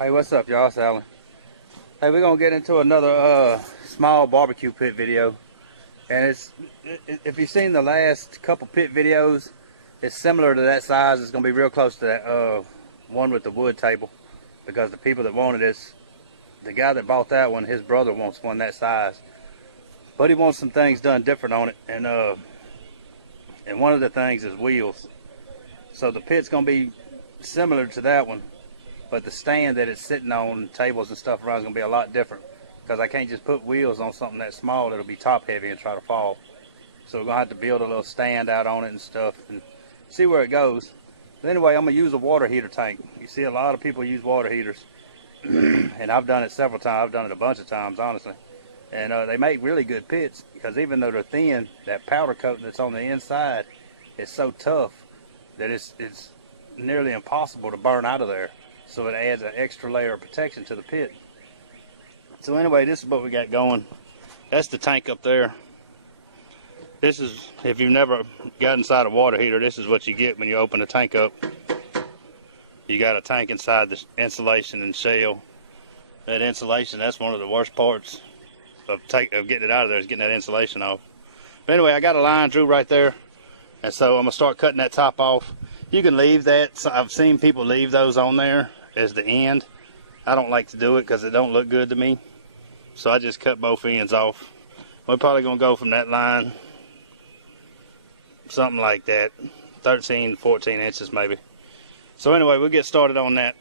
Hey, what's up, y'all? It's Alan. Hey, we're gonna get into another small barbecue pit video, and if you've seen the last couple pit videos, it's similar to that size. It's gonna be real close to that one with the wood table, because the people that wanted this, the guy that bought that one, his brother wants one that size, but he wants some things done different on it, and one of the things is wheels. So the pit's gonna be similar to that one, but the stand that it's sitting on, tables and stuff around, is going to be a lot different, because I can't just put wheels on something that small. It'll be top heavy and try to fall. So we're going to have to build a little stand out on it and stuff and see where it goes. But anyway, I'm going to use a water heater tank. You see a lot of people use water heaters, and I've done it several times. I've done it a bunch of times, honestly. And they make really good pits, because even though they're thin, that powder coating that's on the inside is so tough that it's nearly impossible to burn out of there. So it adds an extra layer of protection to the pit. So anyway, this is what we got going. That's the tank up there. This is, if you've never got inside a water heater, this is what you get when you open the tank up. You got a tank inside the insulation and shell. That insulation, that's one of the worst parts of getting it out of there, is getting that insulation off. But anyway, I got a line drew right there, and so I'm gonna start cutting that top off. You can leave that. I've seen people leave those on there as the end. I don't like to do it because it don't look good to me. So I just cut both ends off. We're probably going to go from that line, something like that, 13, 14 inches maybe. So anyway, we'll get started on that.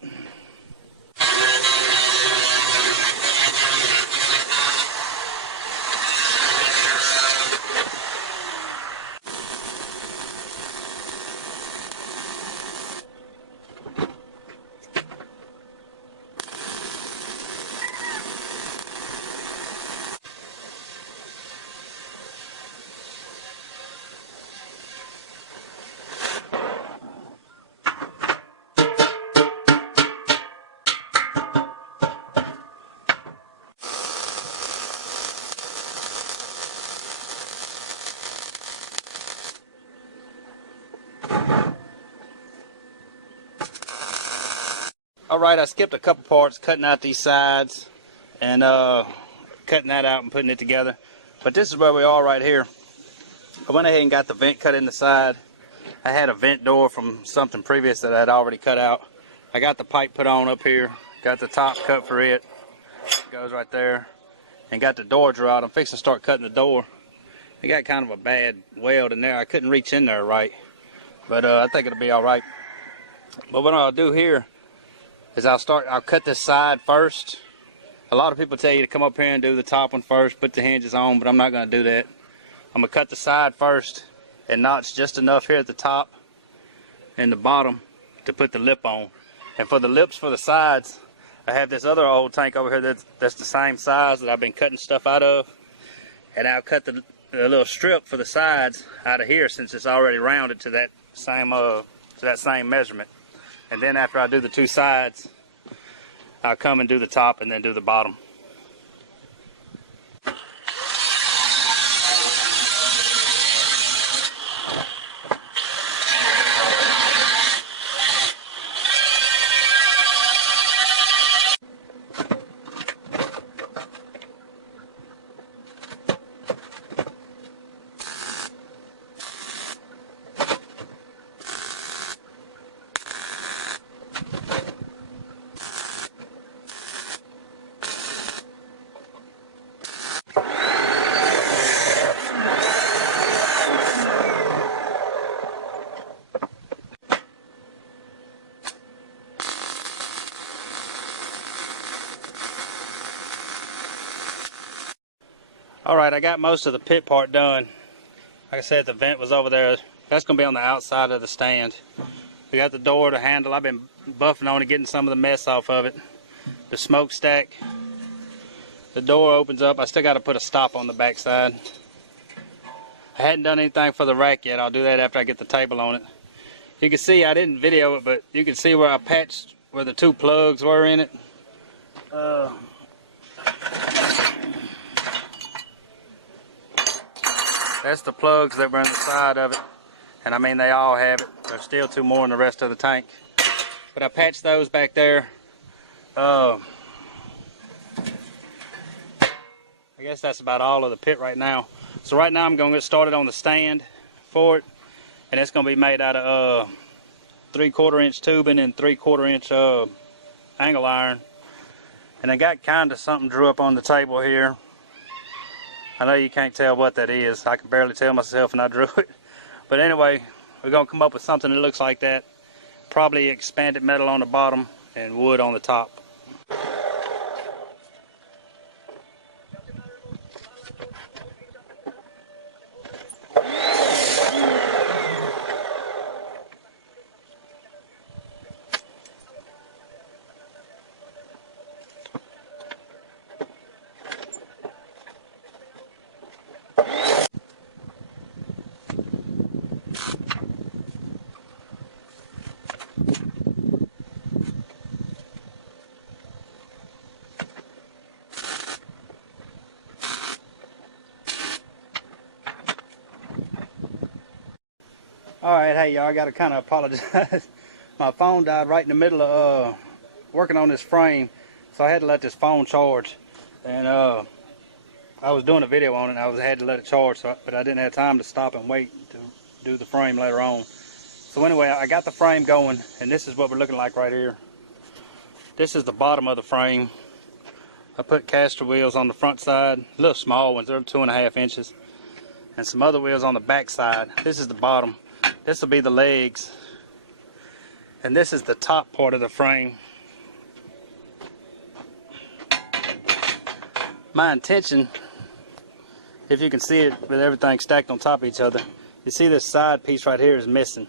Alright, I skipped a couple parts, cutting out these sides and cutting that out and putting it together. But this is where we are right here. I went ahead and got the vent cut in the side. I had a vent door from something previous that I had already cut out. I got the pipe put on up here, got the top cut for it. It goes right there. And got the door drew out. I'm fixing to start cutting the door. I got kind of a bad weld in there. I couldn't reach in there right. But I think it'll be alright. But what I'll do here is I'll cut this side first. A lot of people tell you to come up here and do the top one first, put the hinges on, but I'm not going to do that. I'm going to cut the side first and notch just enough here at the top and the bottom to put the lip on. And for the lips for the sides, I have this other old tank over here that's the same size that I've been cutting stuff out of. And I'll cut the little strip for the sides out of here, since it's already rounded to that same measurement. And then after I do the two sides, I'll come and do the top and then do the bottom. Alright, I got most of the pit part done. Like I said, the vent was over there. That's going to be on the outside of the stand. We got the door, the handle. I've been buffing on it, getting some of the mess off of it. The smokestack. The door opens up. I still got to put a stop on the back side. I hadn't done anything for the rack yet. I'll do that after I get the table on it. You can see, I didn't video it, but you can see where I patched where the two plugs were in it. That's the plugs that were in the side of it. And I mean, they all have it. There's still two more in the rest of the tank. But I patched those back there. I guess that's about all of the pit right now. So right now I'm going to get started on the stand for it, and it's going to be made out of 3/4 inch tubing and 3/4 inch angle iron. And I got kind of something drew up on the table here. I know you can't tell what that is. I can barely tell myself, and I drew it. But anyway, we're going to come up with something that looks like that. Probably expanded metal on the bottom and wood on the top. Alright, hey y'all, I gotta kind of apologize. My phone died right in the middle of working on this frame, so I had to let this phone charge. And I was doing a video on it, and I had to let it charge, but I didn't have time to stop and wait to do the frame later on. So anyway, I got the frame going, and this is what we're looking like right here. This is the bottom of the frame. I put caster wheels on the front side, little small ones, they're 2.5 inches, and some other wheels on the back side. This is the bottom. This will be the legs, and this is the top part of the frame. My intention, if you can see it with everything stacked on top of each other, you see this side piece right here is missing.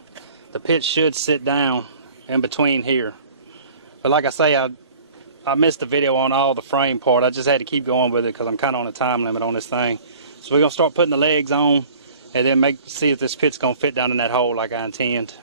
The pit should sit down in between here. But like I say, I missed the video on all the frame part. I just had to keep going with it because I'm kind of on a time limit on this thing. So we're going to start putting the legs on, and then see if this pit's going to fit down in that hole like I intend.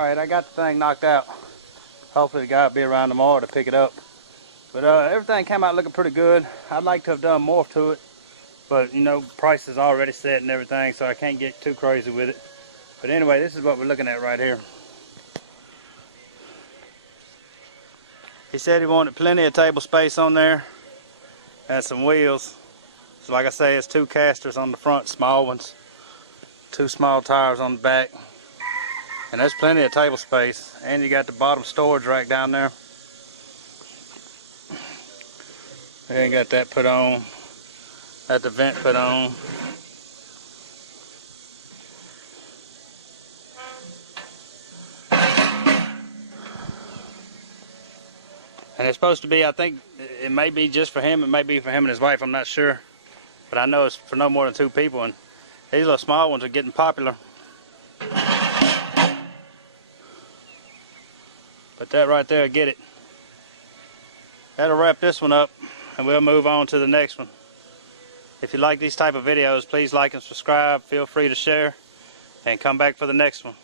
Alright, I got the thing knocked out. Hopefully the guy will be around tomorrow to pick it up. But everything came out looking pretty good. I'd like to have done more to it, but you know, price is already set and everything, so I can't get too crazy with it. But anyway, this is what we're looking at right here. He said he wanted plenty of table space on there and some wheels. So like I say, it's 2 casters on the front, small ones, 2 small tires on the back. And there's plenty of table space, and you got the bottom storage rack down there. And got that put on, got the vent put on. And it's supposed to be, I think it may be just for him, it may be for him and his wife, I'm not sure. But I know it's for no more than 2 people, and these little small ones are getting popular. But that right there, get it. That'll wrap this one up, and we'll move on to the next one. If you like these type of videos, please like and subscribe. Feel free to share, and come back for the next one.